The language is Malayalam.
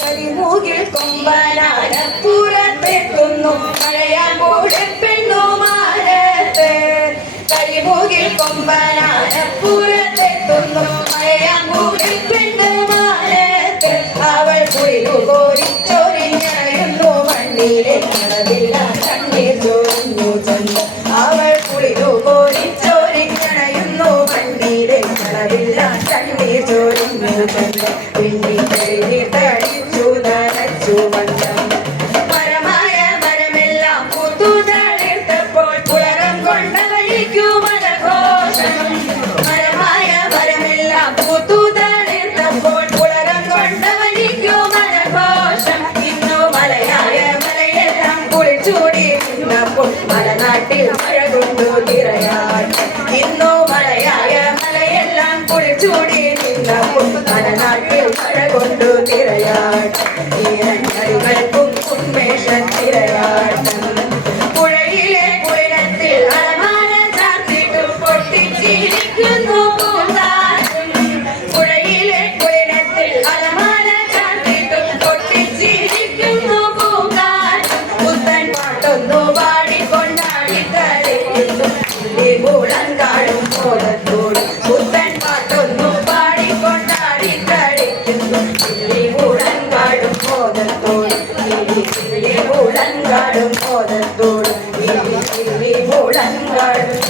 കരിമൂകിൽ കൊമ്പനാന മഴയാമ്പോടെ മഴയാമൂടെ പെണ്ണുമാനത്ത് കരിമൂകിൽ കൊമ്പനാന പുറത്തെത്തുന്നു മഴയാമൂടെ പെണ്ണുമാനത്ത് അവൾ കുളിരു കോരിച്ചൊരിഞ്ഞയുന്നു മണ്ണിലെ കളവില്ല കണ്ണീർ മലനാട്ടിൽ മഴ കൊണ്ടു തിരയാട്ടം ഇന്നോ കുളിച്ചൂടി നിന്നപ്പോൾ മലനാട്ടിൽ കൊണ്ടു തിരയാട്ടം ഈരങ്ങൾക്കും ഉന്മേഷ തിരയാട്ടം പുഴയിലെ കുളിരത്തിൽ അലമാര ചാർത്തിട്ടു പൊട്ടിച്ചിരിക്കുന്നു പുഴയിലെ കുളിരത്തിൽ അലമാര ചാർത്തിട്ടു പൊട്ടിച്ചിരിക്കുന്നു പൂങ്കാറ്റം പുത്തൻ പാട്ടൊന്നു முழங்காடும் போதத்தோடு முழங்காடும்